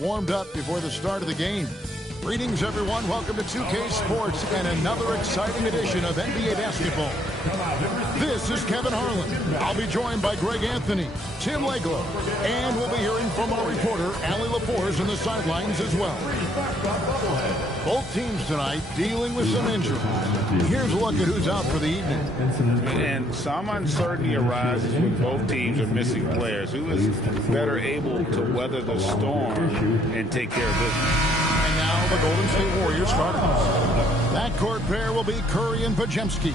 Warmed up before the start of the game. Greetings, everyone. Welcome to 2K Sports and another exciting edition of NBA basketball. This is Kevin Harlan. I'll be joined by Greg Anthony, Tim Leglow, and we'll be hearing from our reporter, Allie LaForce, on the sidelines as well. Both teams tonight dealing with some injuries. Here's a look at who's out for the evening. And some uncertainty arises when both teams are missing players. Who is better able to weather the storm and take care of business? And now the Golden State Warriors starters. That court pair will be Curry and Podziemski.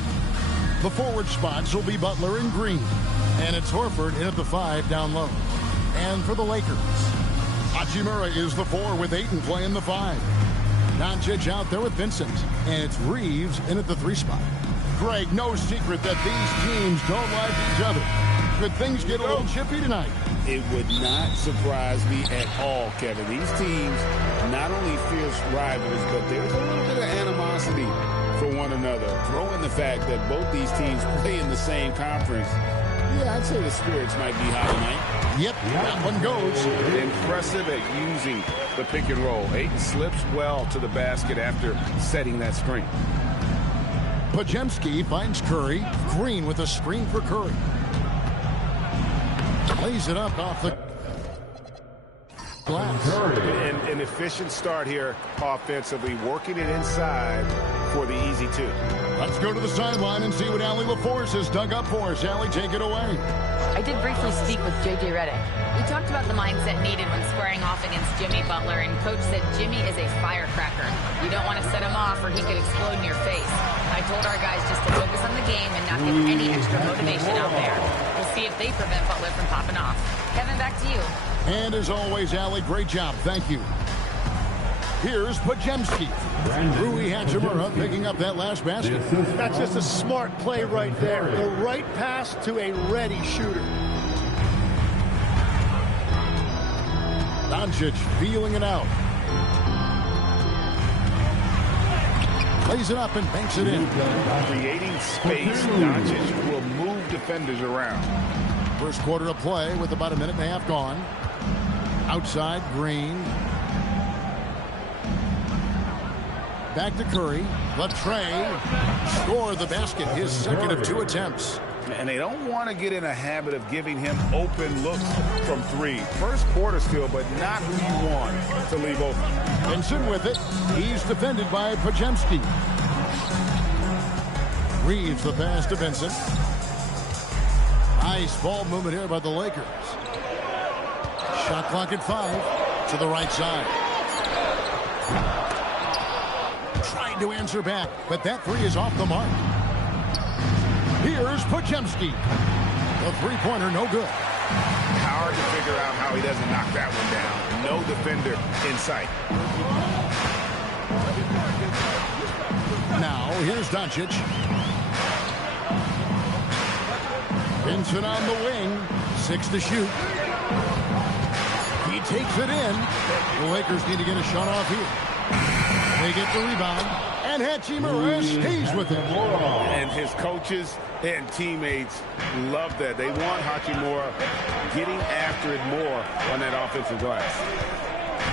The forward spots will be Butler and Green. And it's Horford in at the 5 down low. And for the Lakers, Hachimura is the 4 with Ayton playing the 5. Doncic out there with Vincent. And it's Reeves in at the 3 spot. Greg, no secret that these teams don't like each other. Could things get a little chippy tonight? It would not surprise me at all, Kevin. These teams not only fierce rivals, but there's a little bit of animosity for one another. Throw in the fact that both these teams play in the same conference. Yeah, I'd say the spirits might be high tonight. Yep, that one goes. Impressive at using the pick and roll. Ayton slips well to the basket after setting that screen. Podziemski finds Curry. Green with a screen for Curry. Lays it up off the glass. An efficient start here offensively, working it inside for the easy 2. Let's go to the sideline and see what Allie LaForce has dug up for us. Allie, take it away. I did briefly speak with J.J. Redick. We talked about the mindset needed when squaring off against Jimmy Butler, and Coach said Jimmy is a firecracker. You don't want to set him off or he could explode in your face. I told our guys just to focus on the game and not give any extra motivation out there. We'll see if they prevent Butler from popping off. Kevin, back to you. And as always, Allie, great job. Thank you. Here's Podziemski. Rui Hachimura picking up that last basket. That's just a smart play right there. The right pass to a ready shooter. Doncic feeling it out. Plays it up and banks it in. Creating space, Doncic will move defenders around. First quarter of play with about a minute and a half gone. Outside, Green. Back to Curry. Latrey scored the basket, his second of 2 attempts. And they don't want to get in a habit of giving him open looks from 3. First quarter still, but not who you want to leave open. Vincent with it. He's defended by Podziemski. Reeves the pass to Vincent. Nice ball movement here by the Lakers. Shot clock at 5 to the right side. Trying to answer back, but that 3 is off the mark. Here's Podziemski. The three-pointer, no good. Hard to figure out how he doesn't knock that one down. No defender in sight. Now, here's Doncic. Vincent on the wing. 6 to shoot. He takes it in. The Lakers need to get a shot off here. They get the rebound. And Hachimura stays with him. And his coaches and teammates love that. They want Hachimura getting after it more on that offensive glass.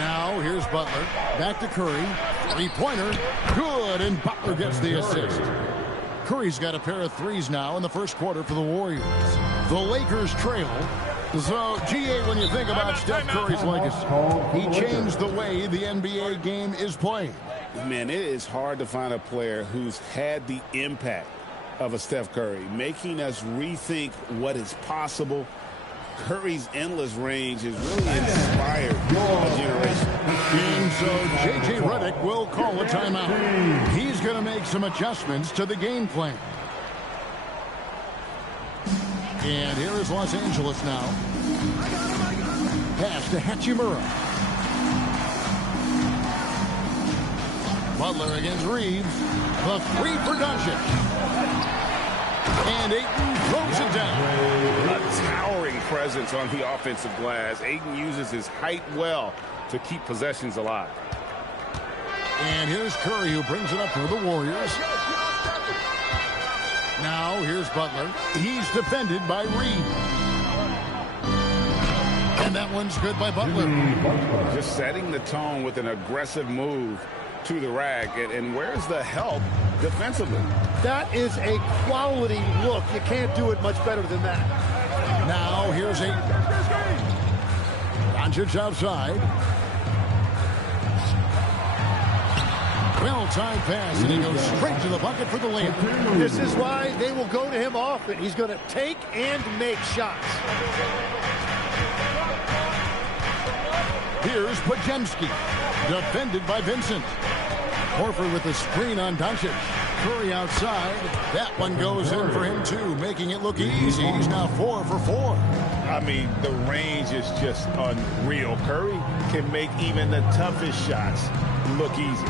Now, here's Butler. Back to Curry. Three-pointer. Good, and Butler gets the assist. Curry's got a pair of 3s now in the first quarter for the Warriors. The Lakers trail. So, GA, when you think about Steph Curry's legacy, he changed the way the NBA game is played. Man, it is hard to find a player who's had the impact of a Steph Curry, making us rethink what is possible. Curry's endless range has really inspired a generation. And so J.J. Redick will call a timeout. He's going to make some adjustments to the game plan. And here is Los Angeles now. Pass to Hachimura. Butler against Reeves. The 3 for Doncic. And Ayton throws it down. A towering presence on the offensive glass. Ayton uses his height well to keep possessions alive. And here's Curry, who brings it up for the Warriors. Now here's Butler. He's defended by Reed. And that one's good by Butler. Just setting the tone with an aggressive move to the rack. And where's the help defensively? That is a quality look. You can't do it much better than that. Now here's a Doncic outside. Well-timed pass, and he goes straight to the bucket for the layup. This is why they will go to him often. He's going to take and make shots. Here's Pajemski, defended by Vincent. Horford with the screen on Doncic. Curry outside. That one goes in for him, too, making it look easy. He's now 4 for 4. I mean, the range is just unreal. Curry can make even the toughest shots look easy.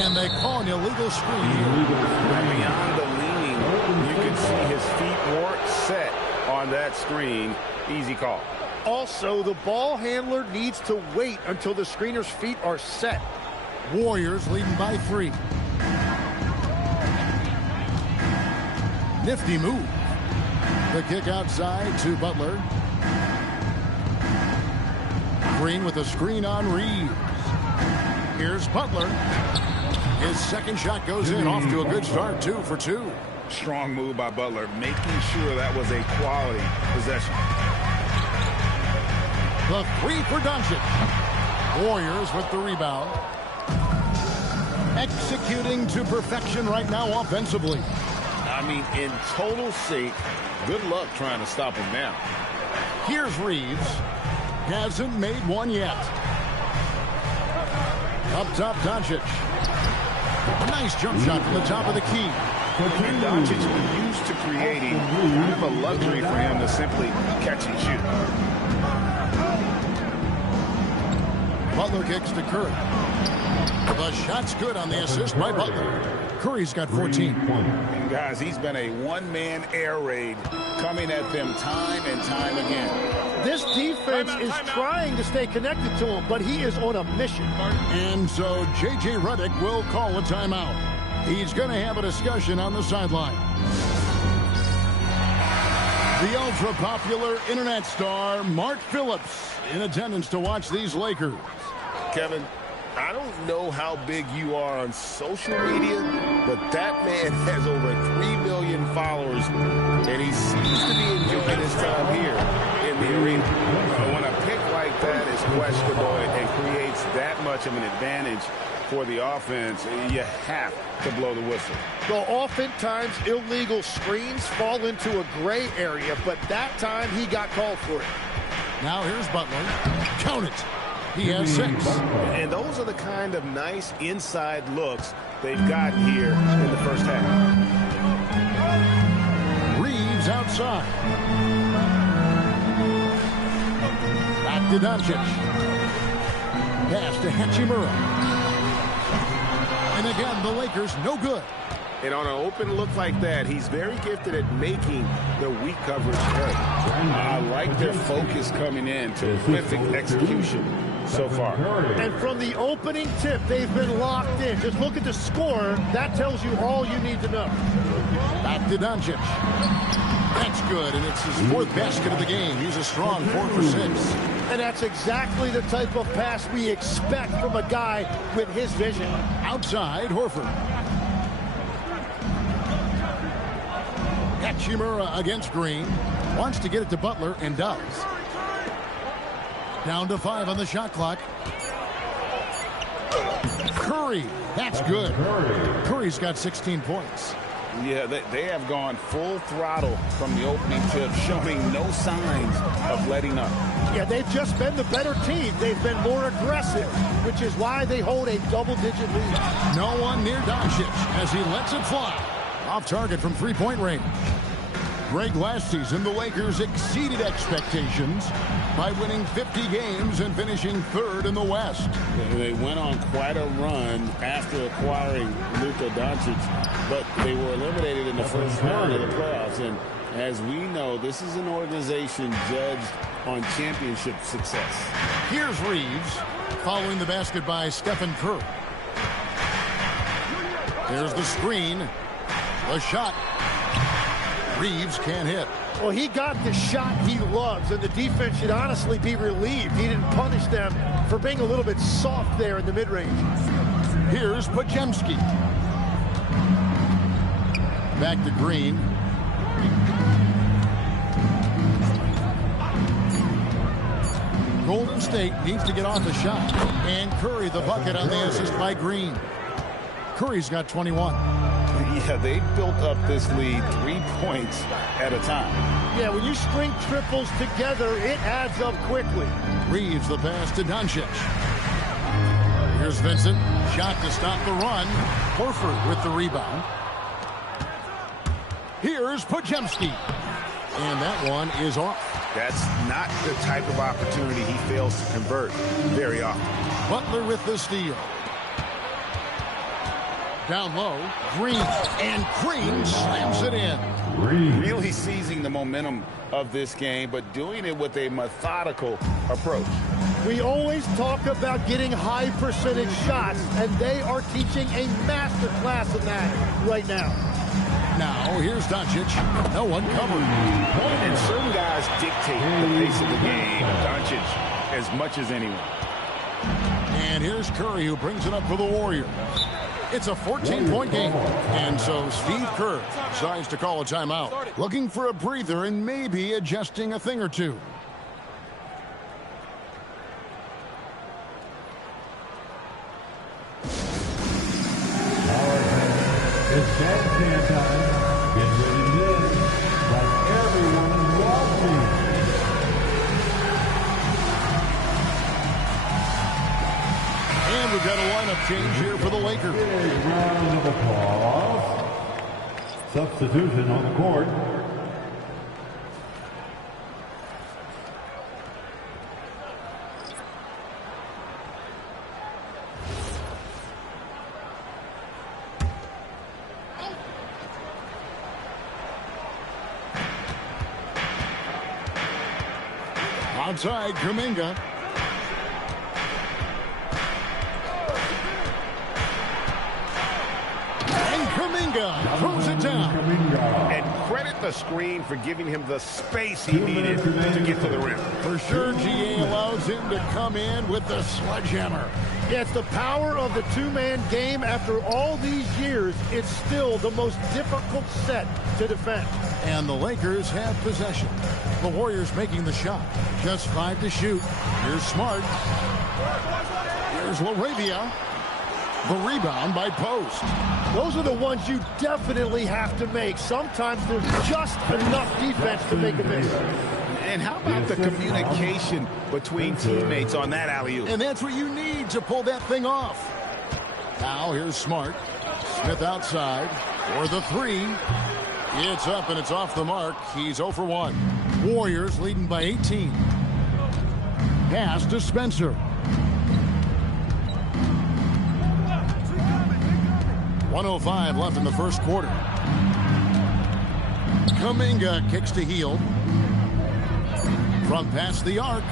And they call an illegal screen. Beyond the leaning, you can see his feet weren't set on that screen. Easy call. Also, the ball handler needs to wait until the screener's feet are set. Warriors leading by 3. Nifty move. The kick outside to Butler. Green with a screen on Reeves. Here's Butler. His second shot goes in, off to a good start, 2 for 2. Strong move by Butler, making sure that was a quality possession. The 3 for Doncic. Warriors with the rebound. Executing to perfection right now offensively. I mean, in total sync. Good luck trying to stop him now. Here's Reeves. Hasn't made one yet. Up top, Doncic. Nice jump shot from the top of the key. And Doncic used to creating kind of a luxury for him to simply catch and shoot. Butler kicks to Curry. The shot's good on the assist by Butler. Curry's got 14. And guys, he's been a one-man air raid coming at them time and time again. This defense is trying to stay connected to him, but he is on a mission. And so J.J. Redick will call a timeout. He's going to have a discussion on the sideline. The ultra-popular internet star Mark Phillips in attendance to watch these Lakers. Kevin, I don't know how big you are on social media, but that man has over 3 million followers, and he seems to be enjoying his time here in the arena. When a pick like that is questionable and creates that much of an advantage for the offense, you have to blow the whistle. Well, oftentimes illegal screens fall into a gray area, but that time he got called for it. Now here's Butler. Count it. He has 6. And those are the kind of nice inside looks they've gotten here in the first half. Reeves outside. Back to Doncic. Pass to Hachimura. And again, the Lakers no good. And on an open look like that, he's very gifted at making the weak coverage play. I like their focus coming in. Terrific execution so far. And from the opening tip, they've been locked in. Just look at the score. That tells you all you need to know. Back to Doncic. That's good, and it's his 4th basket of the game. He's a strong 4 for 6. And that's exactly the type of pass we expect from a guy with his vision. Outside, Horford. Hachimura against Green. Wants to get it to Butler, and does. Down to 5 on the shot clock. Curry. That's good. Curry's got 16 points. Yeah, they have gone full throttle from the opening tip, showing no signs of letting up. Yeah, they've just been the better team. They've been more aggressive, which is why they hold a double-digit lead. No one near Doncic as he lets it fly. Off target from three-point range. Greg, last season, the Lakers exceeded expectations by winning 50 games and finishing 3rd in the West. They went on quite a run after acquiring Luka Doncic, but they were eliminated in the first round of the playoffs. And as we know, this is an organization judged on championship success. Here's Reeves following the basket by Stephen Curry. There's the screen. The shot. Reeves can't hit. Well, he got the shot he loves, and the defense should honestly be relieved. He didn't punish them for being a little bit soft there in the mid-range. Here's Pajemski. Back to Green. Golden State needs to get off the shot. And Curry the bucket on the assist by Green. Curry's got 21. Yeah, they built up this lead 3 points at a time. Yeah, when you string triples together, it adds up quickly. Reeves the pass to Doncic. Here's Vincent. Shot to stop the run. Horford with the rebound. Here's Pajemski. And that one is off. That's not the type of opportunity he fails to convert very often. Butler with the steal. Down low, Green, and Green slams it in. Really seizing the momentum of this game, but doing it with a methodical approach. We always talk about getting high percentage shots, and they are teaching a master class in that right now. Now, here's Doncic. No one covered. And certain guys dictate the pace of the game. Doncic as much as anyone. And here's Curry, who brings it up for the Warriors. It's a 14-point game. And so Steve Kerr decides to call a timeout. Looking for a breather and maybe adjusting a thing or two. It's that time. Get ready to live like everyone is watching. And we've got a lineup change here for the Lakers. Big round of applause. Substitution on the court. Outside, Kuminga. And Kuminga throws it down. And credit the screen for giving him the space he needed to get to the rim. For sure, GA allows him to come in with the sledgehammer. Yeah, it's the power of the two-man game. After all these years, it's still the most difficult set to defend. And the Lakers have possession. The Warriors making the shot. Just 5 to shoot. Here's Smart. Here's LaRavia. The rebound by Post. Those are the ones you definitely have to make. Sometimes there's just enough defense to make a miss. And how about the communication between teammates on that alley-oop? And that's what you need to pull that thing off. Now here's Smart. Smith outside for the three. It's up and it's off the mark. He's 0 for 1. Warriors leading by 18. Pass to Spencer. 1:05 left in the first quarter. Kuminga kicks to Hield. From past the arc.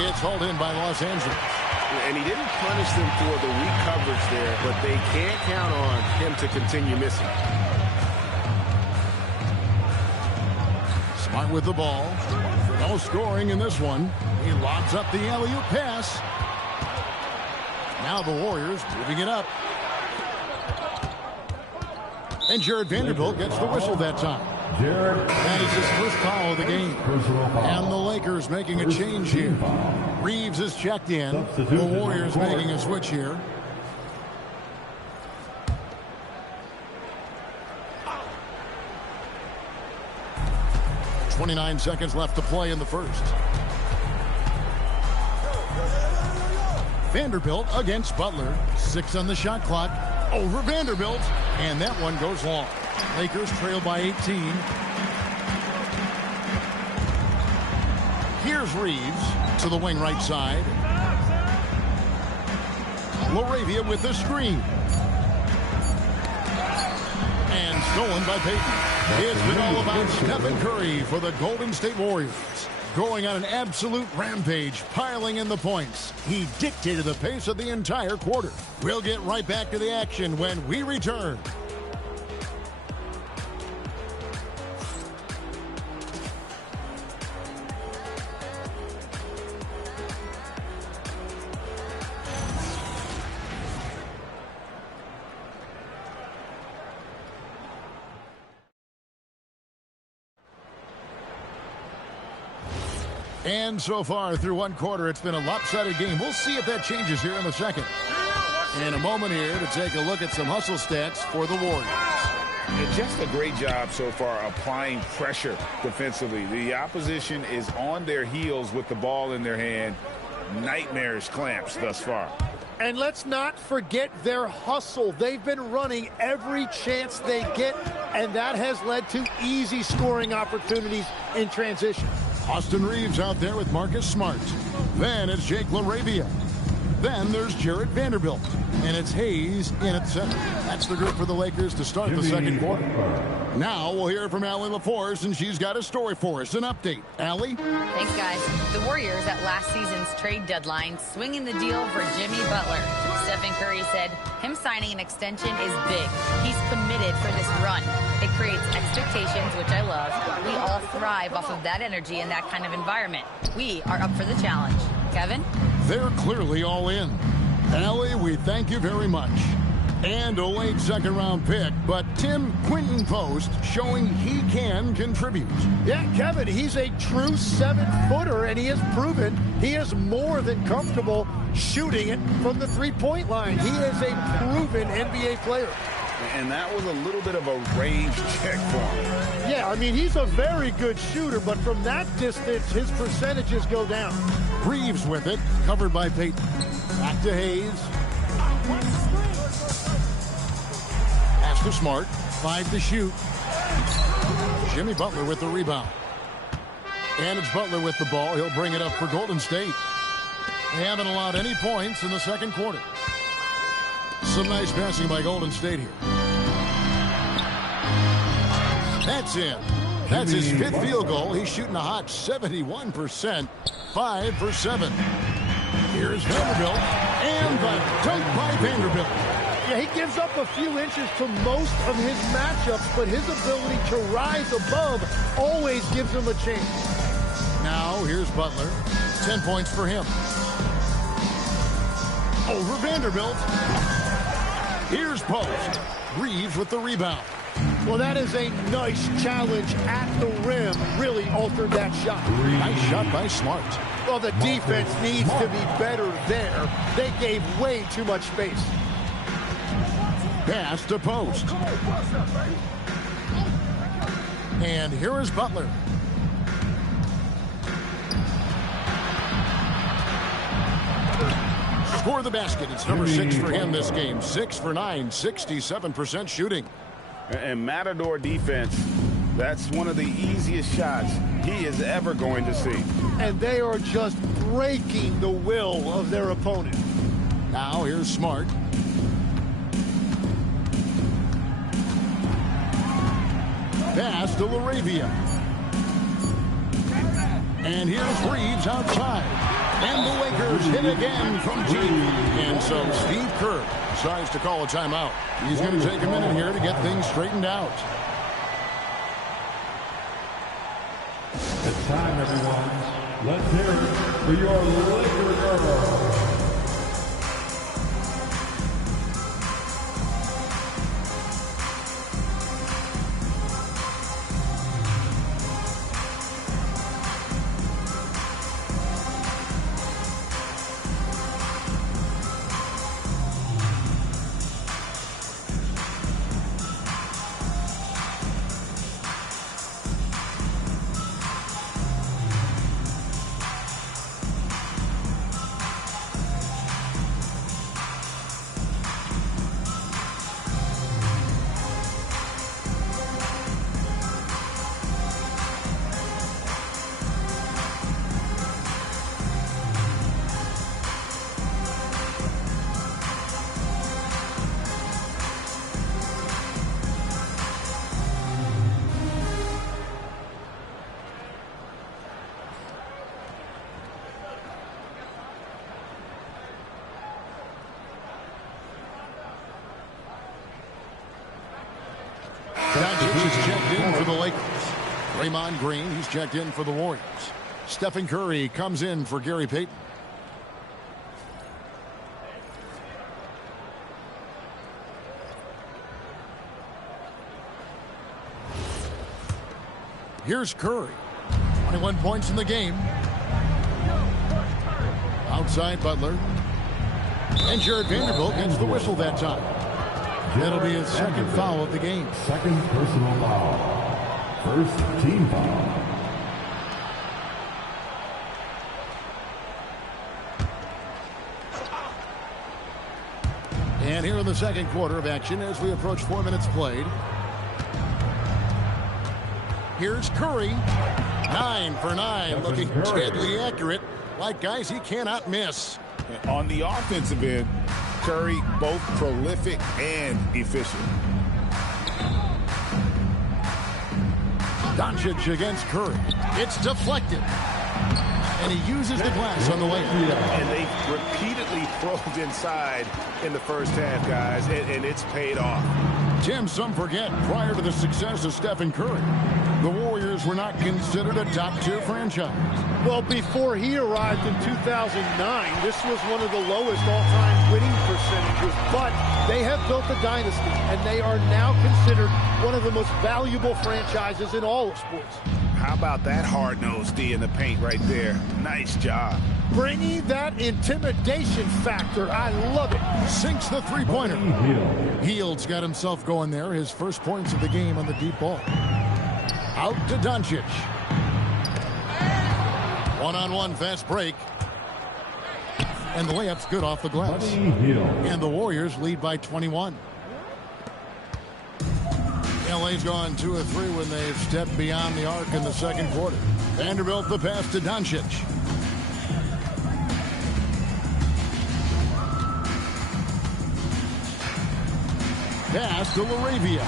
It's hauled in by Los Angeles. And he didn't punish them for the weak coverage there, but they can't count on him to continue missing. Smart with the ball. No scoring in this one. He lobs up the alley-oop pass. Now the Warriors moving it up. And Jared Vanderbilt gets the whistle that time. That is his first foul of the game. And the Lakers making a change here. Reeves is checked in. The Warriors making a switch here. .29 seconds left to play in the first. Vanderbilt against Butler. 6 on the shot clock. Over Vanderbilt. And that one goes long. Lakers trail by 18. Here's Reeves to the wing right side. LaRavia with the screen. And stolen by Payton. It's been all about Stephen Curry for the Golden State Warriors. Going on an absolute rampage, piling in the points. He dictated the pace of the entire quarter. We'll get right back to the action when we return. And so far through one quarter, it's been a lopsided game. We'll see if that changes here in the second. In a moment here to take a look at some hustle stats for the Warriors. And just a great job so far applying pressure defensively. The opposition is on their heels with the ball in their hand. Nightmarish clamps thus far. And let's not forget their hustle. They've been running every chance they get, and that has led to easy scoring opportunities in transition. Austin Reeves out there with Marcus Smart. Then it's Jake LaRavia. Then there's Jarrett Vanderbilt. And it's Hayes in at center. That's the group for the Lakers to start the second quarter. Now we'll hear from Allie LaForce, and she's got a story for us. An update. Allie? Thanks, guys. The Warriors at last season's trade deadline swinging the deal for Jimmy Butler. Stephen Curry said him signing an extension is big. He's committed for this run. It creates expectations, which I love. We all thrive off of that energy in that kind of environment. We are up for the challenge. Kevin? They're clearly all in. Allie, we thank you very much. And a late second-round pick, but Tim Quinton Post showing he can contribute. Yeah, Kevin, he's a true 7-footer, and he has proven he is more than comfortable shooting it from the three-point line. He is a proven NBA player. And that was a little bit of a range check for him. Yeah, I mean, he's a very good shooter, but from that distance, his percentages go down. Reeves with it, covered by Payton. Back to Hayes. Pass to Smart. 5 to shoot. Jimmy Butler with the rebound. And it's Butler with the ball. He'll bring it up for Golden State. They haven't allowed any points in the second quarter. Some nice passing by Golden State here. That's in. That's his 5th field goal. He's shooting a hot 71%. 5 for 7. Here's Vanderbilt. And the dunk by Vanderbilt. Yeah, he gives up a few inches to most of his matchups, but his ability to rise above always gives him a chance. Now, here's Butler. 10 points for him. Over Vanderbilt. Here's Post. Reeves with the rebound. Well, that is a nice challenge at the rim. Really altered that shot. Nice shot by Smart. Well, the defense needs to be better there. They gave way too much space. Pass to Post. And here is Butler. Score the basket. It's number 6 for him this game. 6 for 9, 67% shooting. And Matador defense, that's one of the easiest shots he is ever going to see. And they are just breaking the will of their opponent. Now here's Smart. Pass to LaRavia. And here's Reeves outside. And the Lakers hit again from deep. And so Steve Kerr decides to call a timeout. He's going to take a minute here to get things straightened out. It's time, everyone. Let's hear it for your Laker girl. He's checked in for the Lakers. Draymond Green, he's checked in for the Warriors. Stephen Curry comes in for Gary Payton. Here's Curry. 21 points in the game. Outside Butler. And Jared Vanderbilt gets the whistle that time. That'll be his second foul of the game. Second personal foul. First team foul. And here in the second quarter of action as we approach 4 minutes played. Here's Curry. 9 for 9, looking deadly accurate, like guys he cannot miss. On the offensive end, Curry both prolific and efficient. Doncic against Curry. It's deflected. And he uses the glass on the way. And they repeatedly probed inside in the first half, guys, and it's paid off. Tim, some forget, prior to the success of Stephen Curry, the Warriors were not considered a top-tier franchise. Well, before he arrived in 2009, this was one of the lowest all-time winning percentages, but they have built a dynasty, and they are now considered one of the most valuable franchises in all of sports. How about that hard-nosed D in the paint right there? Nice job. Bringing that intimidation factor. I love it. Sinks the three-pointer. Hield's got himself going there. His first points of the game on the deep ball. Out to Doncic. One-on-one fast break. And the layup's good off the glass. And the Warriors lead by 21. LA's gone 2 of 3 when they've stepped beyond the arc in the second quarter. Vanderbilt the pass to Doncic. Pass to LaRavia.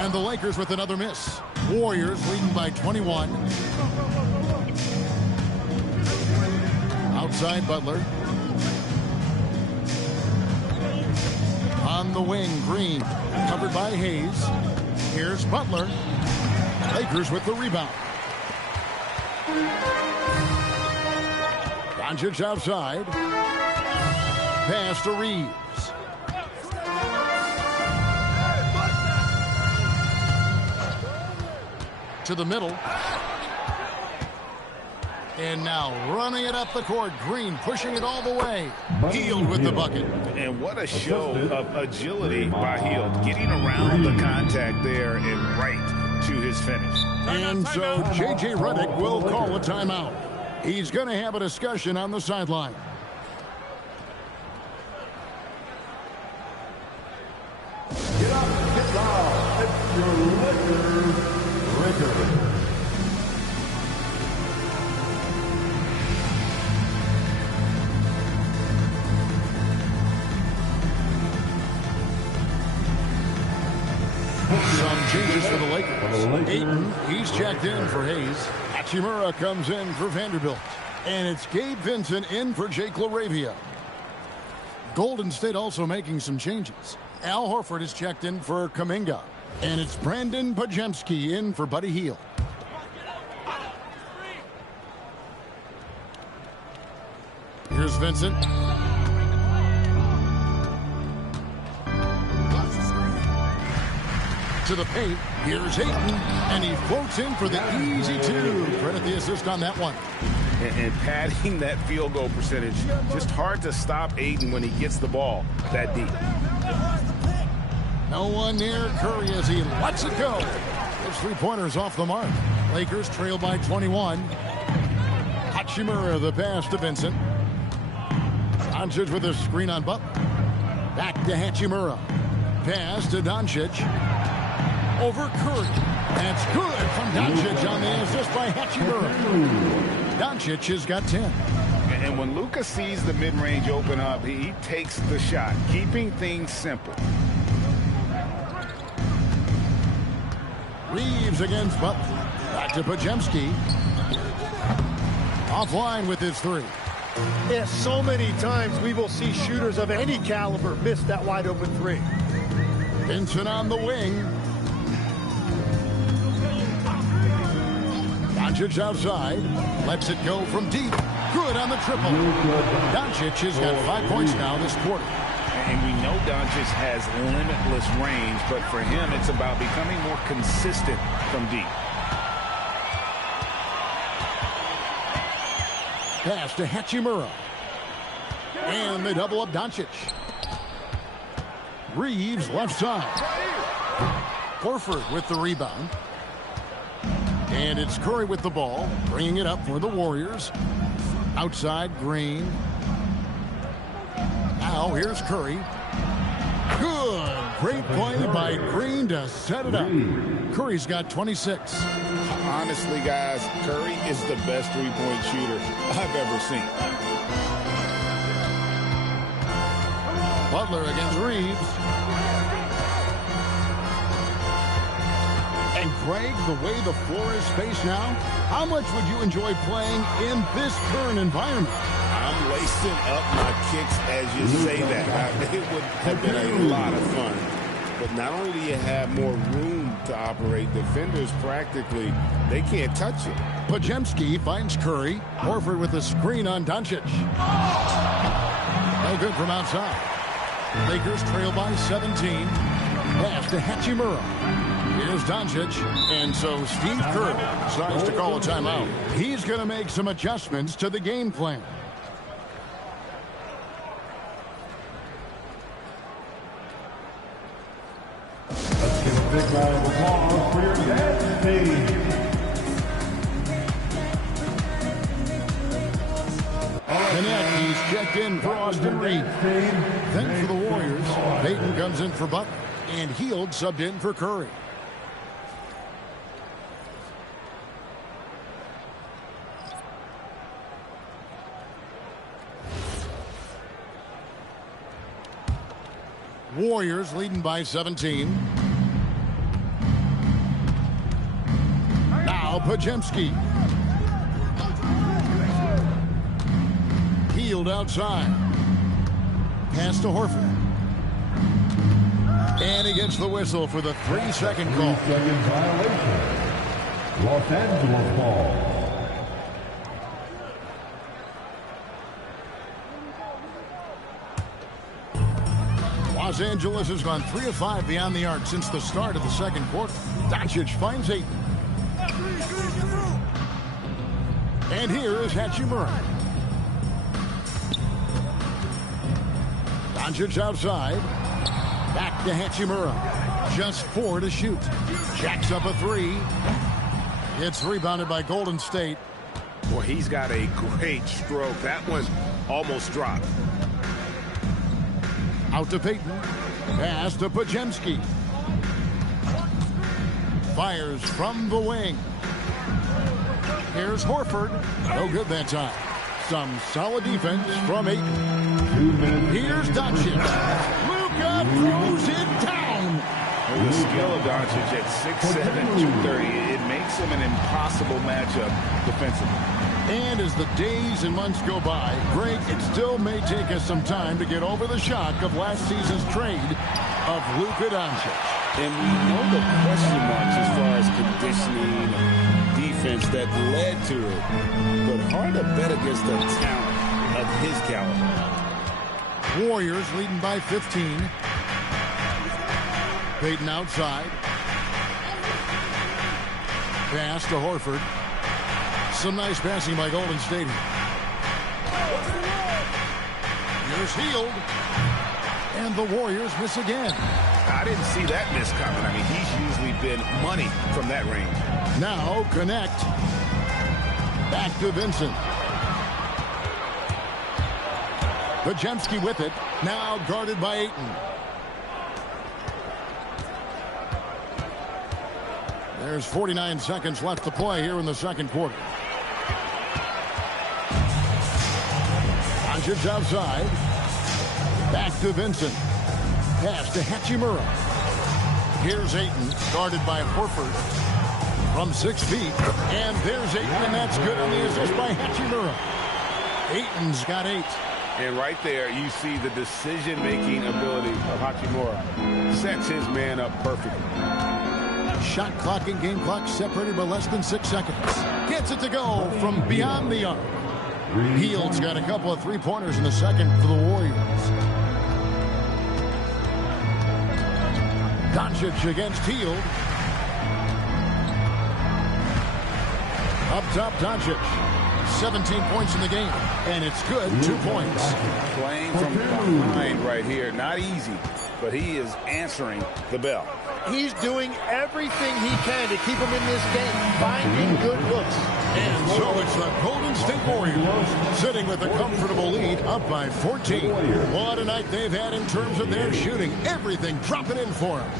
And the Lakers with another miss. Warriors leading by 21. Outside Butler. On the wing, Green. Covered by Hayes. Here's Butler. Lakers with the rebound. Doncic outside. Pass to Reeves. To the middle. And now running it up the court. Green pushing it all the way. Hield with the bucket. And what a show of agility by Hield. Getting around the contact there and right to his finish. And so J.J. Redick will call a timeout. He's going to have a discussion on the sideline. Get up, get down. It's your Lakers. Some changes for the Lakers. Ayton, he's checked in for Hayes. Hachimura comes in for Vanderbilt. And it's Gabe Vincent in for Jake LaRavia. Golden State also making some changes. Al Horford is checked in for Kuminga. And it's Brandon Pajemski in for Buddy Hield. Here's Vincent. To the paint. Here's Ayton. And he floats in for the easy two. Credit the assist on that one. And padding that field goal percentage. Just hard to stop Ayton when he gets the ball that deep. No one near Curry as he lets it go. Those three-pointers off the mark. Lakers trail by 21. Hachimura the pass to Vincent. Doncic with a screen on Butler. Back to Hachimura. Pass to Doncic. Over Curry. That's good from Doncic on the assist by Hachimura. Doncic has got 10. And when Luka sees the mid-range open up, he takes the shot, keeping things simple. Reeves against Butler. Back to Pajemski. Offline with his three. Yeah, so many times we will see shooters of any caliber miss that wide open three. Vincent on the wing. Doncic outside. Lets it go from deep. Good on the triple. Doncic has got 5 points now this quarter. And we know Doncic has limitless range, but for him, it's about becoming more consistent from deep. Pass to Hachimura. And they double up Doncic. Reeves left side. Horford with the rebound. And it's Curry with the ball, bringing it up for the Warriors. Outside, Green. Now here's Curry. Good. Great play by Green to set it up. Curry's got 26. Honestly, guys, Curry is the best three-point shooter I've ever seen. Butler against Reeves. And Greg, the way the floor is spaced now, how much would you enjoy playing in this current environment? I'm lacing up my kicks as you say that. It would have been a lot of fun. But not only do you have more room to operate, defenders practically, they can't touch it. Podziemski finds Curry. Horford with a screen on Doncic. No good from outside. Lakers trail by 17. Pass to Hachimura. Here's Doncic. And so Steve Kerr starts to call a timeout. He's going to make some adjustments to the game plan. Let's give a big round of applause for your dance team. He's checked in for Austin Reed. Then for the Warriors, Payton comes in for Butler. And Hield subbed in for Curry. Warriors leading by 17. Now Podziemski. Hield outside. Pass to Horford. And he gets the whistle for the 3-second call. 3-second violation. Los Angeles ball. Los Angeles has gone 3 of 5 beyond the arc since the start of the second quarter. Doncic finds Ayton. And here is Hachimura. Doncic outside. Back to Hachimura. Just 4 to shoot. Jacks up a 3. It's rebounded by Golden State. Well, he's got a great stroke. That one almost dropped. Out to Payton. Pass to Podziemski. Fires from the wing. Here's Horford. No good that time. Some solid defense from Ayton. Here's Doncic. Luka throws it down. The skill of Doncic at 6'7", 230, it makes him an impossible matchup defensively. And as the days and months go by, Greg, it still may take us some time to get over the shock of last season's trade of Luka Doncic. And we know the question marks as far as conditioning and defense that led to it. But hard to bet against the talent of his caliber. Warriors leading by 15. Payton outside. Pass to Horford. Some nice passing by Golden State. Here's Hield. And the Warriors miss again. I didn't see that miss coming. I mean, he's usually been money from that range. Now connect. Back to Vincent. Podziemski with it. Now guarded by Ayton. There's 49 seconds left to play here in the second quarter. Doncic outside. Back to Vincent. Pass to Hachimura. Here's Ayton, guarded by Horford from 6 feet. And there's Ayton, and that's good on the assist by Hachimura. Ayton's got 8. And right there, you see the decision-making ability of Hachimura. Sets his man up perfectly. Shot clock and game clock separated by less than 6 seconds. Gets it to go from beyond the arc. Hield's got a couple of three-pointers in the second for the Warriors. Doncic against Hield. Up top, Doncic. 17 points in the game, and it's good, 2 points. Playing from behind right here. Not easy, but he is answering the bell. He's doing everything he can to keep him in this game, finding good looks. And so it's the Golden State Warriors sitting with a comfortable lead, up by 14. What a night they've had in terms of their shooting. Everything dropping in for them.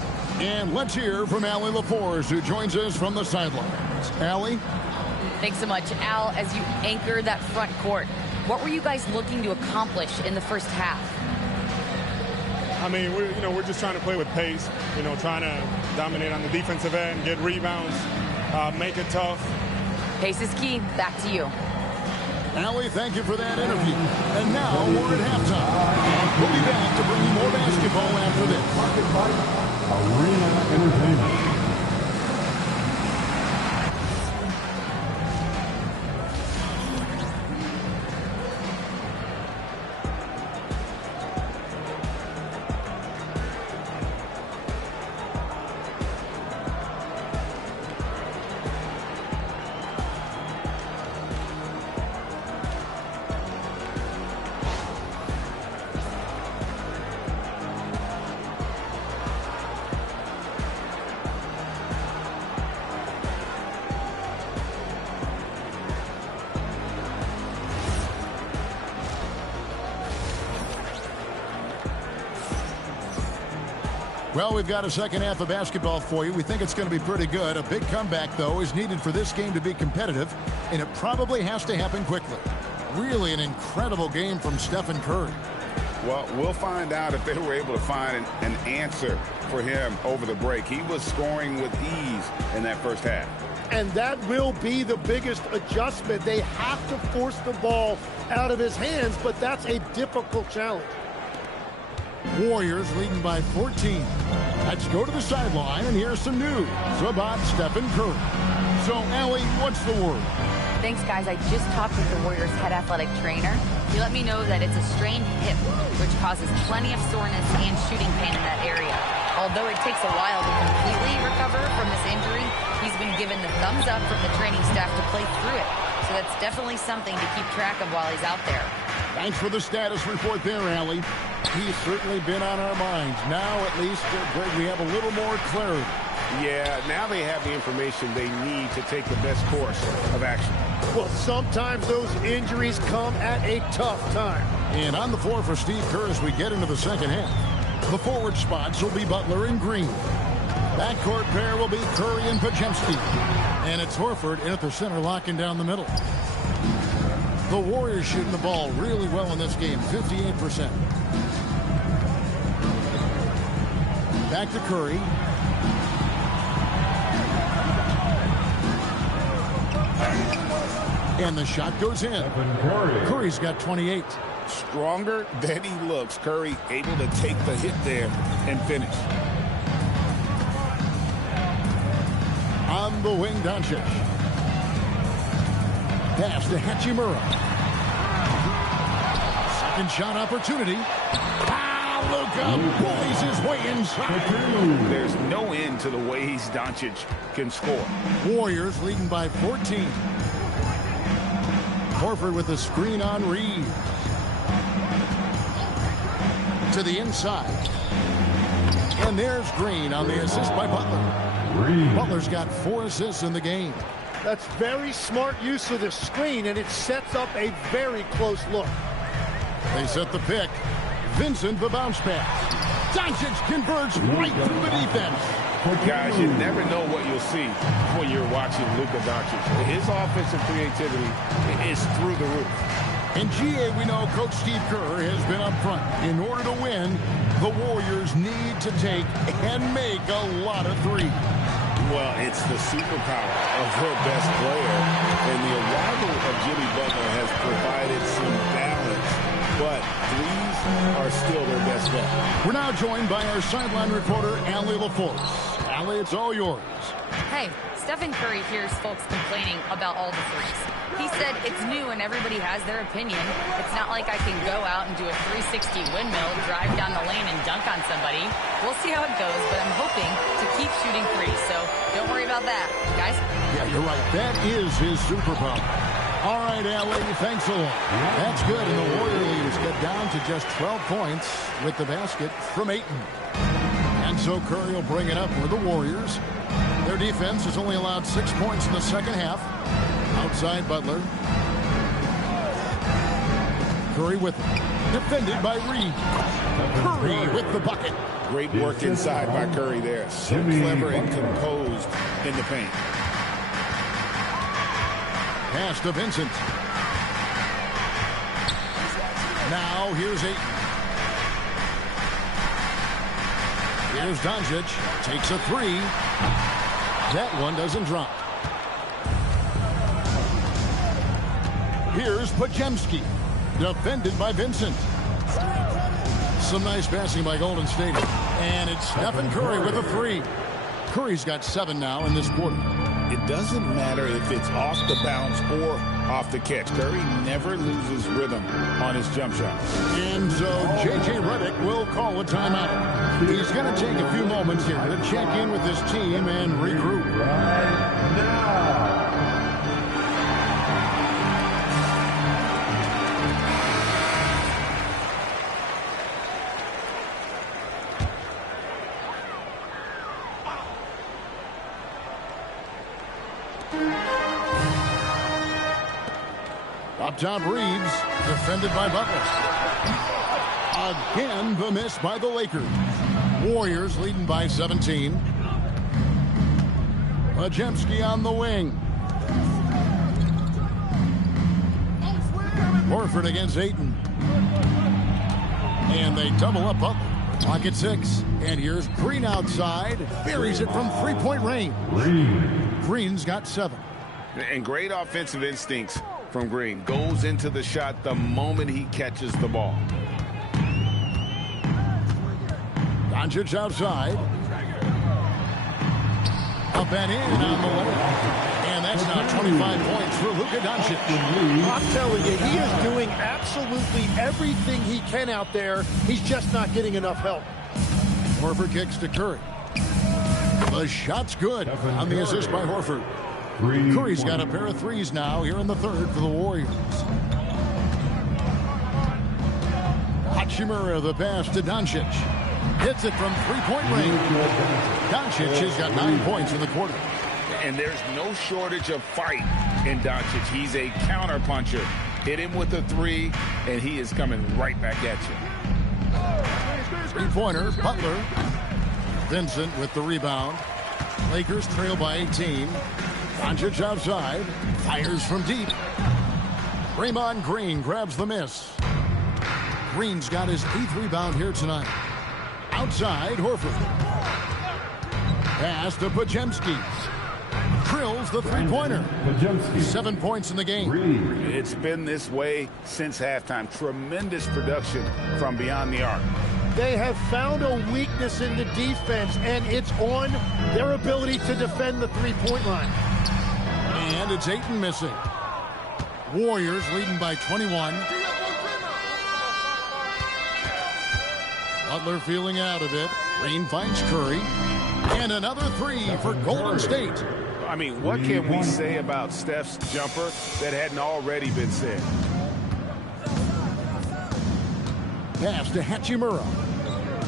And let's hear from Allie LaForce, who joins us from the sidelines. Allie? Thanks so much, Al. As you anchor that front court, what were you guys looking to accomplish in the first half? I mean, we're just trying to play with pace, trying to dominate on the defensive end, get rebounds, make it tough. Pace is key. Back to you. Allie, thank you for that interview. And now we're at halftime. We'll be back to bring you more basketball after this. Arena Entertainment. Well, we've got a second half of basketball for you. We think it's going to be pretty good. A big comeback, though, is needed for this game to be competitive, and it probably has to happen quickly. Really an incredible game from Stephen Curry. Well, we'll find out if they were able to find an answer for him over the break. He was scoring with ease in that first half. And that will be the biggest adjustment. They have to force the ball out of his hands, but that's a difficult challenge. Warriors leading by 14. Let's go to the sideline and hear some news about Stephen Curry. So, Allie, what's the word? Thanks, guys. I just talked with the Warriors' head athletic trainer. He let me know that it's a strained hip, which causes plenty of soreness and shooting pain in that area. Although it takes a while to completely recover from this injury, he's been given the thumbs up from the training staff to play through it. So that's definitely something to keep track of while he's out there. Thanks for the status report there, Allie. He's certainly been on our minds. Now, at least, Greg, we have a little more clarity. Yeah, now they have the information they need to take the best course of action. Well, sometimes those injuries come at a tough time. And on the floor for Steve Kerr as we get into the second half. The forward spots will be Butler and Green. Backcourt pair will be Curry and Podziemski. And it's Horford in at the center, locking down the middle. The Warriors shooting the ball really well in this game, 58%. Back to Curry. And the shot goes in. Curry's got 28. Stronger than he looks. Curry able to take the hit there and finish. On the wing, Doncic. Pass to Hachimura. Second shot opportunity. Luka bullies his way inside. There's no end to the ways Doncic can score. Warriors leading by 14. Horford with the screen on Reed. To the inside. And there's Green on the assist by Butler. Reed. Butler's got 4 assists in the game. That's very smart use of the screen, and it sets up a very close look. They set the pick. Vincent, the bounce pass. Doncic converts right through the defense. Guys, you never know what you'll see when you're watching Luka Doncic. His offensive creativity is through the roof. In GA, we know Coach Steve Kerr has been up front. In order to win, the Warriors need to take and make a lot of threes. Well, it's the superpower of their best player. And the arrival of Jimmy Butler has provided some balance. But threes are still their best bet. We're now joined by our sideline reporter, Allie LaForce. Allie, it's all yours. Hey, Stephen Curry hears folks complaining about all the threes. He said it's new and everybody has their opinion. It's not like I can go out and do a 360 windmill, drive down the lane and dunk on somebody. We'll see how it goes, but I'm hoping to keep shooting threes, so don't worry about that. Guys? Yeah, you're right. That is his superpower. All right, LA, thanks a lot. That's good, and the Warrior leaders get down to just 12 points with the basket from Ayton. And so Curry will bring it up for the Warriors. Their defense has only allowed 6 points in the second half. Outside Butler. Curry with it. Defended by Reed. Curry with the bucket. Great work inside by Curry there. So clever and composed in the paint. Pass to Vincent. Now here's Ayton. Here's Doncic. Takes a three. That one doesn't drop. Here's Podziemski. Defended by Vincent. Some nice passing by Golden State. And it's Stephen Curry with a three. Curry's got 7 now in this quarter. It doesn't matter if it's off the bounce or off the catch. Curry never loses rhythm on his jump shot. And so J.J. Redick will call a timeout. He's going to take a few moments here to check in with his team and regroup. Right now. Up top, Reeves, defended by Butler. Again, the miss by the Lakers. Warriors leading by 17. Podziemski on the wing. Horford against Ayton. And they double up Butler. Clock at 6. And here's Green outside. Buries it from three-point range. Green's got 7. And great offensive instincts from Green. Goes into the shot the moment he catches the ball. Doncic outside. Up and in on the layup. And that's now 25 points for Luka Doncic. I'm telling you, he is doing absolutely everything he can out there. He's just not getting enough help. Horford kicks to Curry. The shot's good on the assist by Horford. Curry's got a pair of threes now here in the third for the Warriors. Hachimura, the pass to Doncic. Hits it from three-point range. Doncic has got 9 points in the quarter. And there's no shortage of fight in Doncic. He's a counter-puncher. Hit him with a three, and he is coming right back at you. Three-pointer, Butler. Vincent with the rebound. Lakers trail by 18. Doncic outside. Fires from deep. Draymond Green grabs the miss. Green's got his 8th rebound here tonight. Outside, Horford. Pass to Podziemski. Drills the three-pointer. 7 points in the game. It's been this way since halftime. Tremendous production from beyond the arc. They have found a weakness in the defense, and it's on their ability to defend the three-point line. And it's Ayton missing. Warriors leading by 21. Butler feeling out of it. Green finds Curry. And another three for Golden State. I mean, what can we say about Steph's jumper that hadn't already been said? Pass to Hachimura.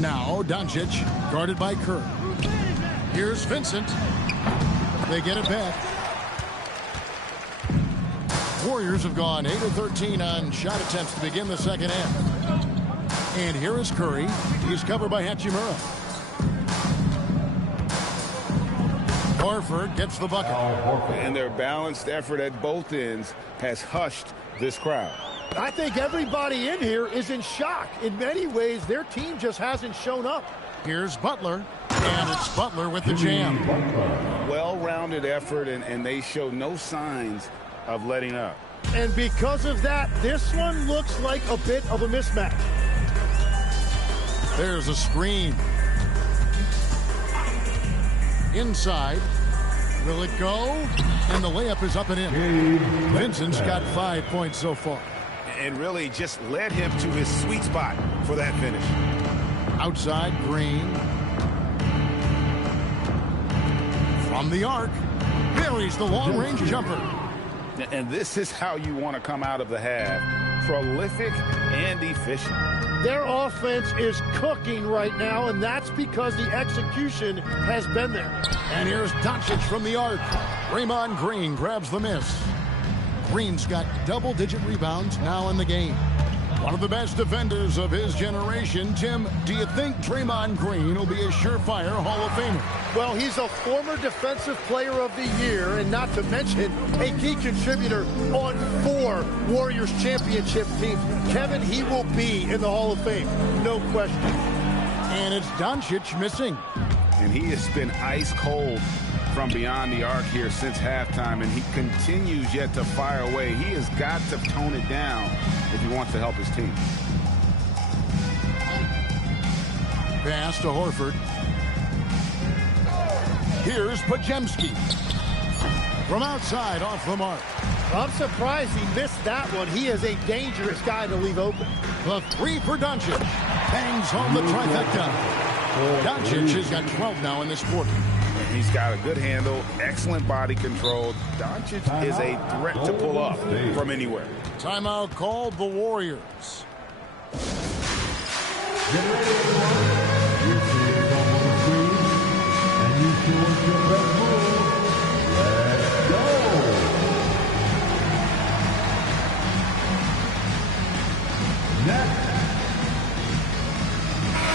Now Doncic, guarded by Curry. Here's Vincent. They get it back. Warriors have gone 8 of 13 on shot attempts to begin the second half. And here is Curry. He's covered by Hachimura. Horford gets the bucket. And their balanced effort at both ends has hushed this crowd. I think everybody in here is in shock. In many ways, their team just hasn't shown up. Here's Butler. And it's Butler with the jam. Well-rounded effort, and they show no signs of letting up. And because of that, this one looks like a bit of a mismatch. There's a screen. Inside. Will it go? And the layup is up and in. Vincent's got 5 points so far. And really just led him to his sweet spot for that finish. Outside, Green. From the arc. Buries the long-range jumper. And this is how you want to come out of the half. Prolific and efficient. Their offense is cooking right now, and that's because the execution has been there. And here's Doncic from the arc. Draymond Green grabs the miss. Green's got double-digit rebounds now in the game. One of the best defenders of his generation. Tim, do you think Draymond Green will be a surefire Hall of Famer? Well, he's a former Defensive Player of the Year, and not to mention a key contributor on 4 Warriors championship teams. Kevin, he will be in the Hall of Fame, no question. And it's Doncic missing. And he has been ice cold from beyond the arc here since halftime, and he continues yet to fire away. He has got to tone it down if he wants to help his team. Pass to Horford. Here's Podziemski. From outside, off the mark. I'm surprised he missed that one. He is a dangerous guy to leave open. The 3 for Doncic. Bangs home the trifecta. Doncic has got 12 now in this quarter. He's got a good handle, excellent body control. Doncic is a threat to pull up from anywhere. Timeout called the Warriors. Get ready, everyone. You see it on the screen, and you show us your best move. Let's go. Next.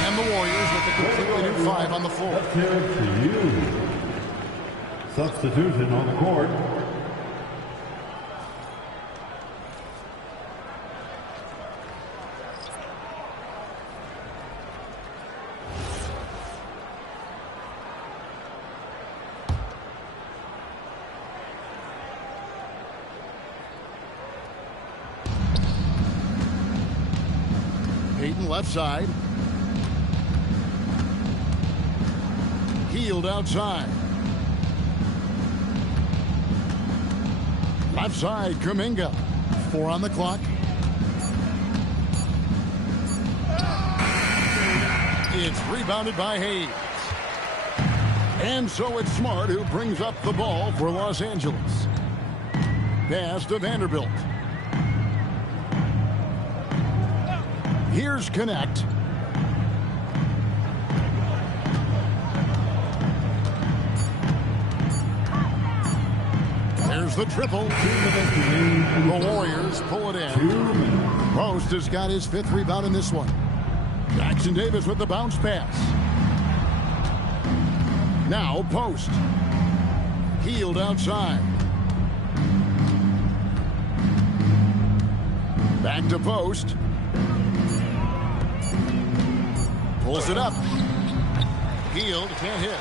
And the Warriors with a completely new 5 on the floor. Let's hear it to you. Substitution on the court. Payton left side. Healed outside. Left side, Kuminga. 4 on the clock. It's rebounded by Hayes. And so it's Smart who brings up the ball for Los Angeles. Pass to Vanderbilt. Here's Connect. There's the triple. The Warriors pull it in. Post has got his 5th rebound in this one. Jackson Davis with the bounce pass. Now Post. Healed outside. Back to Post. Pulls it up. Healed, can't hit.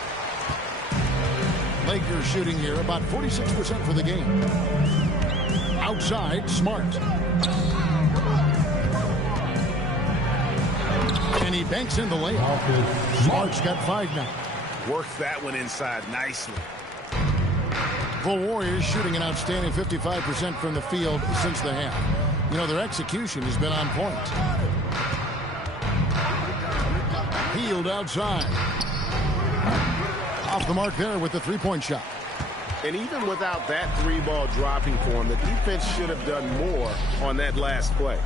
Lakers shooting here about 46% for the game. Outside, Smart. And he banks in the layup. Smart's got 5 now. Works that one inside nicely. The Warriors shooting an outstanding 55% from the field since the half. You know, their execution has been on point. Healed outside. Off the mark there with the 3-point shot. And even without that 3-ball dropping for him, the defense should have done more on that last play.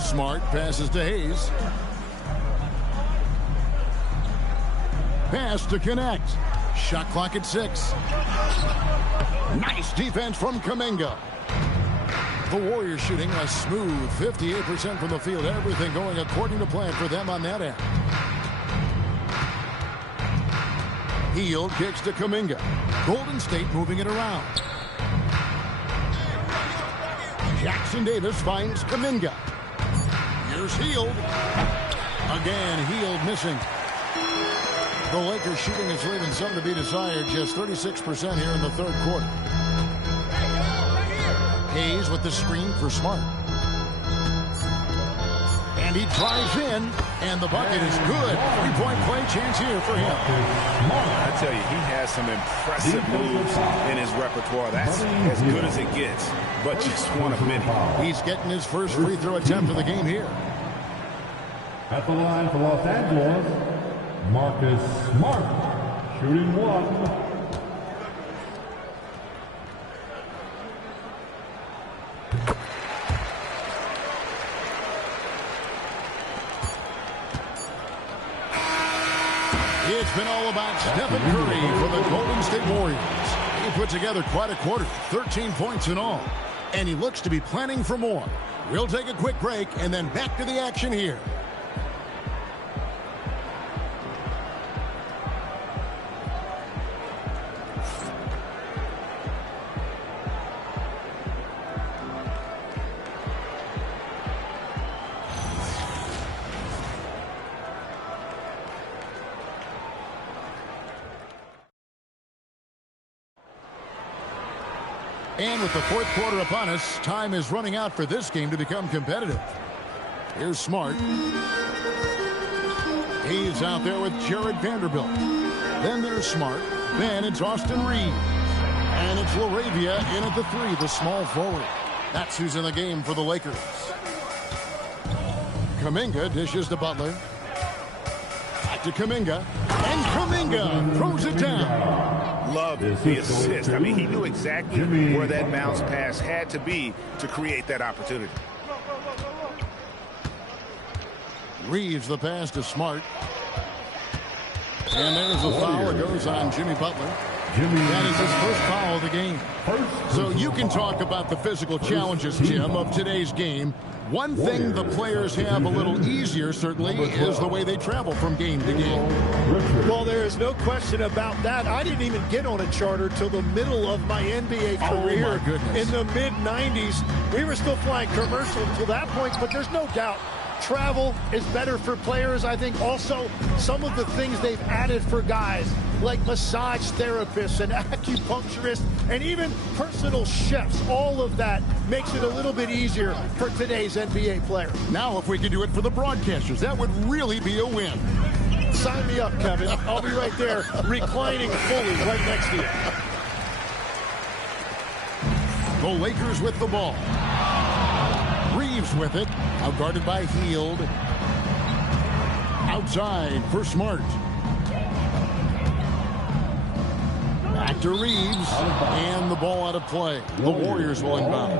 Smart passes to Hayes. Pass to Connect. Shot clock at 6. Nice defense from Kuminga. The Warriors shooting a smooth 58% from the field. Everything going according to plan for them on that end. Hield kicks to Kuminga. Golden State moving it around. Jackson Davis finds Kuminga. Here's Hield. Again, Hield missing. The Lakers shooting is leaving some to be desired. Just 36% here in the 3rd quarter. Hayes with the screen for Smart. And he drives in, and the bucket is good. 3-point play chance here for him. I tell you, he has some impressive moves in his repertoire. That's as good as it gets, but just one of many. He's getting his first free throw attempt of the game here. At the line for Los Angeles, Marcus Smart, shooting 1. It's been all about Stephen Curry for the Golden State Warriors. He put together quite a quarter, 13 points in all, and he looks to be planning for more. We'll take a quick break and then back to the action here. And with the fourth quarter upon us, time is running out for this game to become competitive. Here's Smart. He's out there with Jared Vanderbilt. Then there's Smart. Then it's Austin Reeves. And it's LaRavia in at the 3, the small forward. That's who's in the game for the Lakers. Kuminga dishes to Butler. Back to Kuminga. And Kuminga throws it down. Love the assist. I mean, he knew exactly where that bounce pass had to be to create that opportunity. Reeves the pass to Smart. And there's the foul. It goes on Jimmy Butler. That is his first foul of the game. So you can talk about the physical challenges, Jim, of today's game. One thing the players have a little easier, certainly, is the way they travel from game to game. Well, there is no question about that. I didn't even get on a charter till the middle of my NBA career. Oh, my goodness. In the mid-90s. We were still flying commercial until that point, but there's no doubt travel is better for players. I think also some of the things they've added for guys like massage therapists and acupuncturists and even personal chefs, all of that makes it a little bit easier for today's NBA player. Now, if we could do it for the broadcasters, that would really be a win. Sign me up, Kevin. I'll be right there reclining fully right next to you. The Lakers with the ball. Reeves with it. Out guarded by Hield. Outside for Smart. Back to Reeves. And the ball out of play. The Warriors will inbound.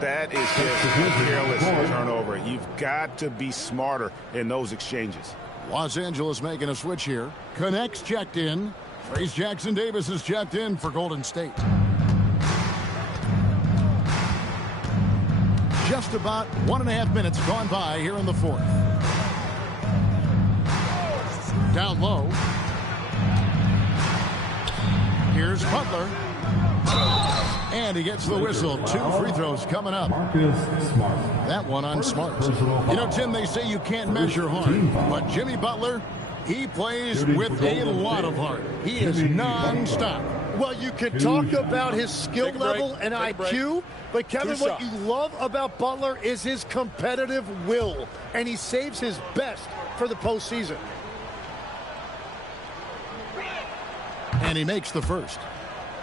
That is just a careless turnover. You've got to be smarter in those exchanges. Los Angeles making a switch here. Connects checked in. Trace Jackson Davis is checked in for Golden State. Just about 1.5 minutes gone by here in the fourth. Down low. Here's Butler. And he gets the whistle. 2 free throws coming up. That one on Smart. You know, Tim, they say you can't measure heart. But Jimmy Butler, he plays with a lot of heart. He is non-stop. Well, you can talk about his skill level and IQ, but Kevin, what you love about Butler is his competitive will, and he saves his best for the postseason. And he makes the first.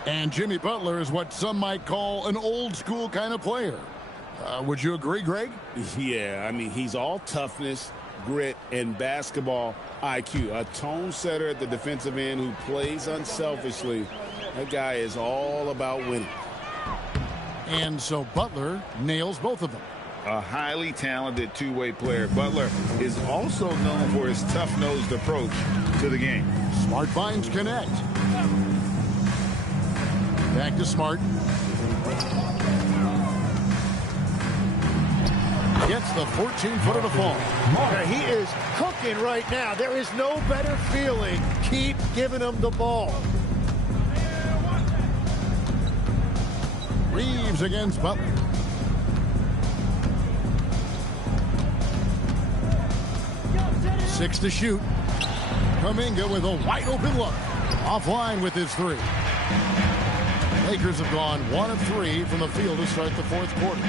And Jimmy Butler is what some might call an old-school kind of player. Would you agree, Greg? Yeah, I mean, he's all toughness, grit, and basketball IQ. A tone setter at the defensive end who plays unselfishly. That guy is all about winning. And so Butler nails both of them. A highly talented two-way player. Butler is also known for his tough-nosed approach to the game. Smart finds connect. Back to Smart. Gets the 14-footer to fall. He is cooking right now. There is no better feeling. Keep giving him the ball. Reeves against Butler. Six to shoot. Kuminga with a wide open look. Offline with his 3. Lakers have gone 1 of 3 from the field to start the fourth quarter.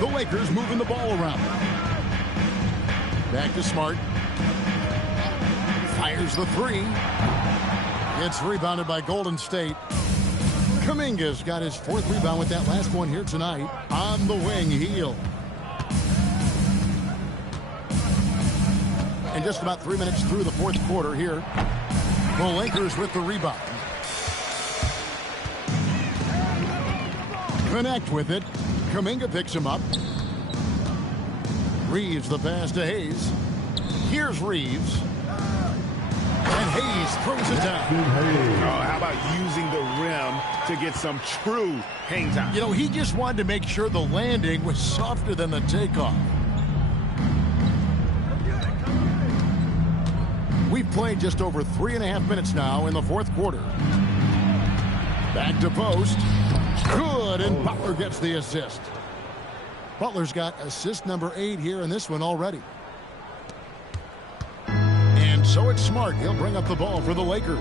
The Lakers moving the ball around. Back to Smart. Fires the 3. It's rebounded by Golden State. Kuminga's got his 4th rebound with that last one here tonight. On the wing, Hield. And just about 3 minutes through the fourth quarter here. The Lakers with the rebound. Connect with it. Kuminga picks him up. Reeves the pass to Hayes. Here's Reeves. And Hayes throws it down. Oh, how about using the rim to get some true hang time? You know, he just wanted to make sure the landing was softer than the takeoff. We've played just over 3.5 minutes now in the fourth quarter. Back to post. Good, and Butler gets the assist. Butler's got assist number 8 here in this one already. And so it's Smart. He'll bring up the ball for the Lakers.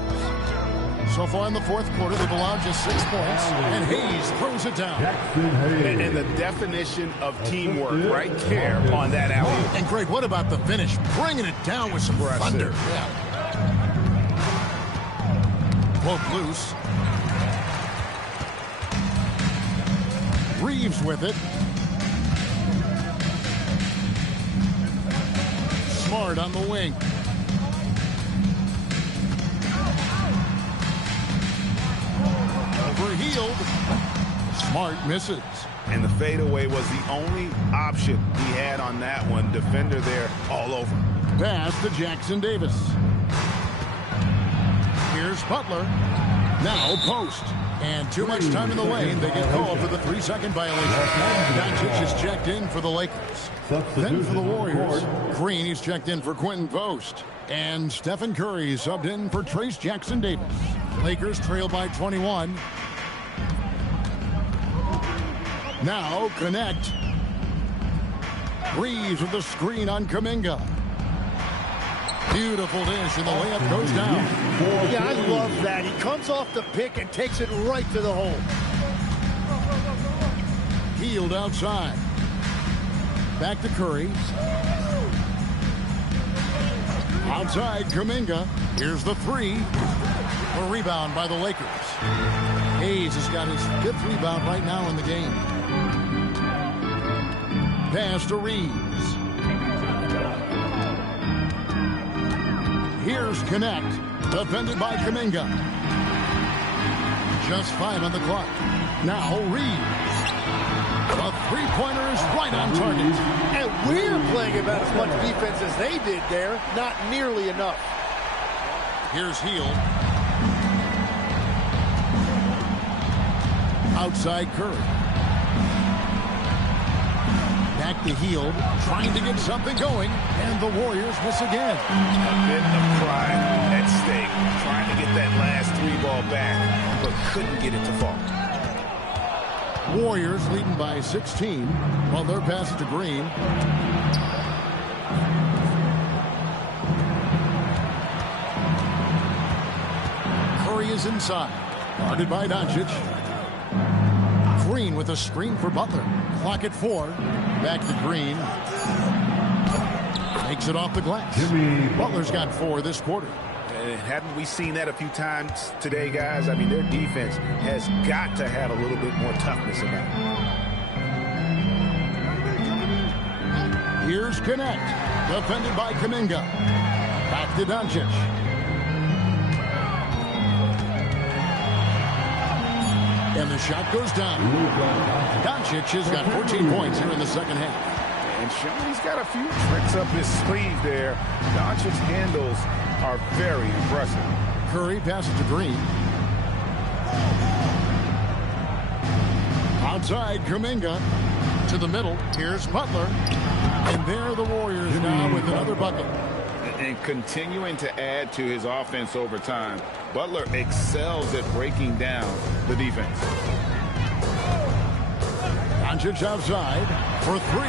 So far in the fourth quarter, they've allowed just 6 points. And Hayes throws it down. And the definition of teamwork right there on that alley. And Greg, what about the finish? Bringing it down with some thunder. Yeah. Both loose. Reeves with it. Smart on the wing. Overhealed. Smart misses. And the fadeaway was the only option he had on that one. Defender there all over. Pass to Jackson Davis. Here's Butler. Now post. And too much time in the lane. They get called for the 3-second violation. Doncic is checked in for the Lakers. Then for the Warriors, Green is checked in for Quentin Post. And Stephen Curry subbed in for Trace Jackson Davis. Lakers trail by 21. Now connect. Reeves with the screen on Kuminga. Beautiful dish, and the layup goes down. Yeah, I love that. He comes off the pick and takes it right to the hole. Healed outside. Back to Curry. Outside, Kuminga. Here's the 3. A rebound by the Lakers. Hayes has got his 5th rebound right now in the game. Pass to Reeves. Here's Connect, defended by Kuminga. Just 5 on the clock. Now Reeves. The 3-pointer is right on target. And we're playing about as much defense as they did there. Not nearly enough. Here's Hield. Outside Curry. Back to Hield, trying to get something going, and the Warriors miss again. A bit of pride at stake, trying to get that last 3 ball back, but couldn't get it to fall. Warriors leading by 16, while their pass to Green. Curry is inside, guarded by Doncic. Green with a screen for Butler. Clock at 4. Back to Green. Makes it off the glass. Butler's got 4 this quarter. Haven't we seen that a few times today, guys? I mean, their defense has got to have a little bit more toughness about it. Here's Connect. Defended by Kuminga. Back to Doncic. And the shot goes down. Doncic has got 14 points here in the second half. And showing he's got a few tricks up his sleeve there. Doncic's handles are very impressive. Curry passes to Green. Outside, Kuminga to the middle. Here's Butler. And there are the Warriors now with another bucket. And continuing to add to his offense over time. Butler excels at breaking down the defense. Doncic outside for 3.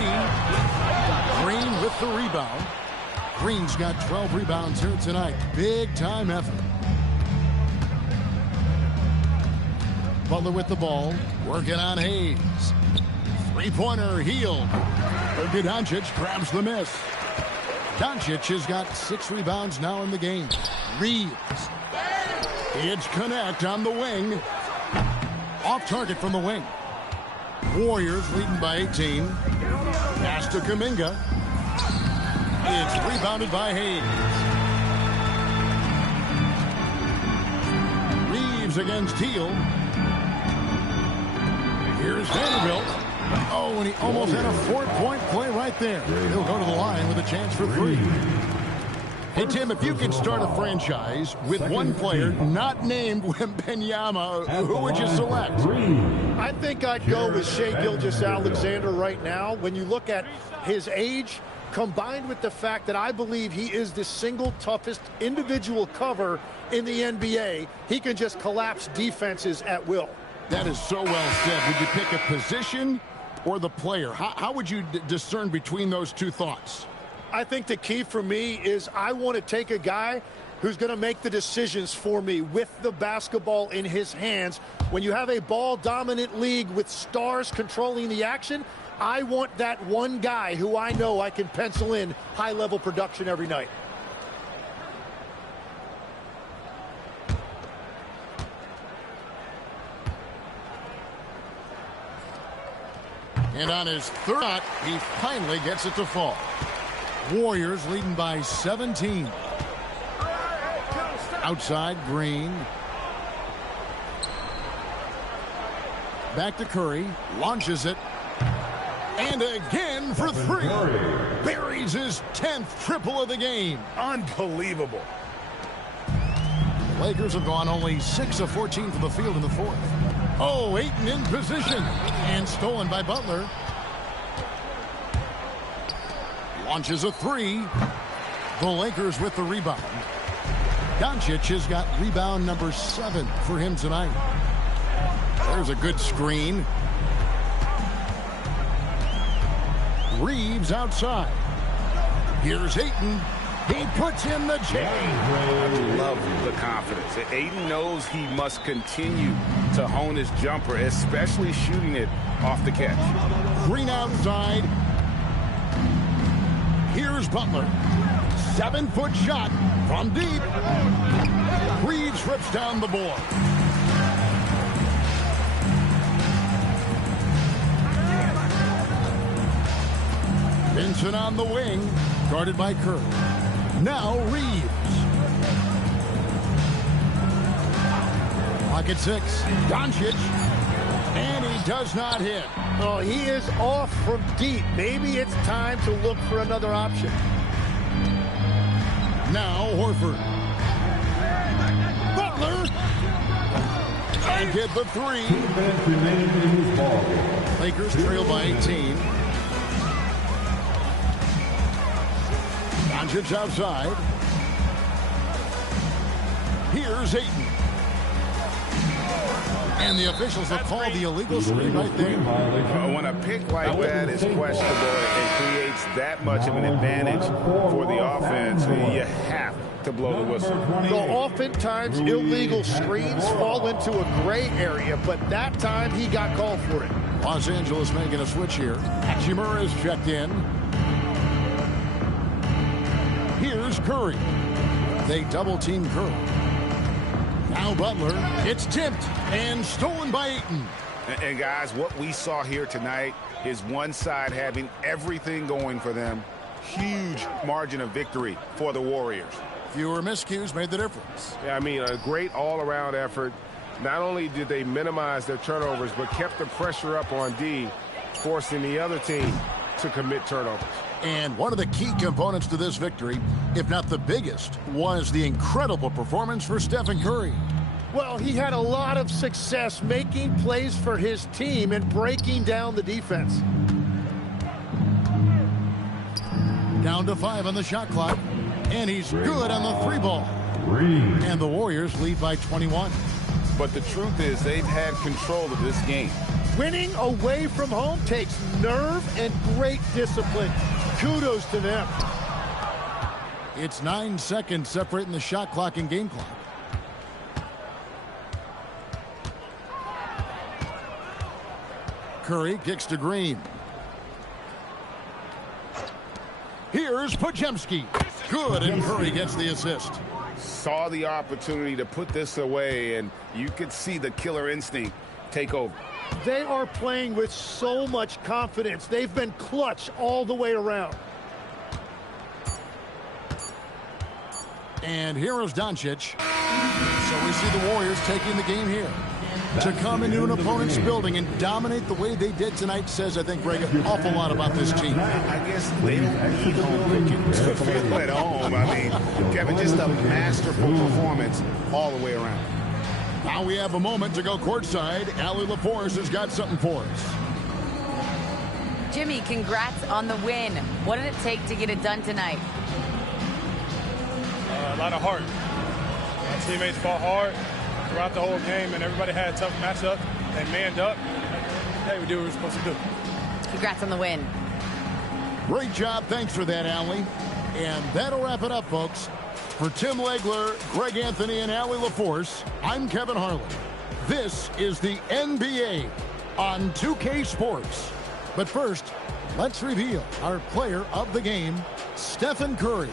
Green with the rebound. Green's got 12 rebounds here tonight. Big time effort. Butler with the ball. Working on Hayes. 3-pointer Hield. Luka Doncic grabs the miss. Doncic has got 6 rebounds now in the game. Reeves. It's Connect on the wing. Off target from the wing. Warriors leading by 18. Pass to Kuminga. It's rebounded by Hayes. Reeves against Hield. Here's Vanderbilt. Oh, and he almost had a 4-point play right there. He'll go to the line with a chance for 3. Hey, Tim, if you could start a franchise with one player not named Wembanyama, who would you select? I think I'd go with Shai Gilgeous-Alexander right now. When you look at his age, combined with the fact that I believe he is the single toughest individual cover in the NBA, he can just collapse defenses at will. That is so well said. Would you pick a position or the player? How would you discern between those two thoughts? I think the key for me is I want to take a guy who's going to make the decisions for me with the basketball in his hands. When you have a ball-dominant league with stars controlling the action, I want that one guy who I know I can pencil in high-level production every night. And on his third shot, he finally gets it to fall. Warriors leading by 17. Outside, Green. Back to Curry. Launches it. And again for three. Buries his 10th triple of the game. Unbelievable. Lakers have gone only 6 of 14 from the field in the fourth. Oh, Ayton in position. And stolen by Butler. Launches a three. The Lakers with the rebound. Doncic has got rebound number 7 for him tonight. There's a good screen. Reeves outside. Here's Ayton. He puts in the jam. I love the confidence. Ayton knows he must continue to hone his jumper, especially shooting it off the catch. Green outside. Here's Butler. 7-foot shot from deep. Reeves rips down the board. Vincent on the wing, guarded by Curry. Now Reeves. Pocket 6. Doncic. And he does not hit. Oh, he is off from deep. Maybe it's time to look for another option. Now Horford. Butler. And get the 3. Lakers trail by 18. Doncic outside. Here's Ayton. And the officials have called the illegal screen right there. When a pick like that is questionable and creates that much of an advantage for the offense, you have to blow the whistle. So oftentimes illegal screens fall into a gray area, but that time he got called for it. Los Angeles making a switch here. Hachimura is checked in. Here's Curry. They double-team Curry. Now Butler, it's tipped and stolen by Ayton. And guys, what we saw here tonight is one side having everything going for them. Huge margin of victory for the Warriors. Fewer miscues made the difference. Yeah, I mean, a great all-around effort. Not only did they minimize their turnovers, but kept the pressure up on D, forcing the other team to commit turnovers. And one of the key components to this victory, if not the biggest, was the incredible performance for Stephen Curry. Well, he had a lot of success making plays for his team and breaking down the defense. Down to 5 on the shot clock. And he's good on the 3 ball. And the Warriors lead by 21. But the truth is they've had control of this game. Winning away from home takes nerve and great discipline. Kudos to them. It's 9 seconds separating the shot clock and game clock. Curry kicks to Green. Here's Podziemski. Good, and Curry gets the assist. Saw the opportunity to put this away, and you could see the killer instinct take over. They are playing with so much confidence. They've been clutch all the way around. And here is Doncic. So we see the Warriors taking the game here. To come into an opponent's building and dominate the way they did tonight says, I think, Greg, an awful lot about this team. I guess they don't need home cooking to feel at home. I mean, Kevin, just a masterful performance all the way around. Now we have a moment to go courtside. Allie LaForce has got something for us. Jimmy, congrats on the win. What did it take to get it done tonight? A lot of heart. My teammates fought hard throughout the whole game, and everybody had a tough matchup. They manned up. Hey, we did what we were supposed to do. Congrats on the win. Great job. Thanks for that, Allie. And that'll wrap it up, folks. For Tim Legler, Greg Anthony, and Allie LaForce, I'm Kevin Harlan. This is the NBA on 2K Sports. But first, let's reveal our player of the game, Stephen Curry.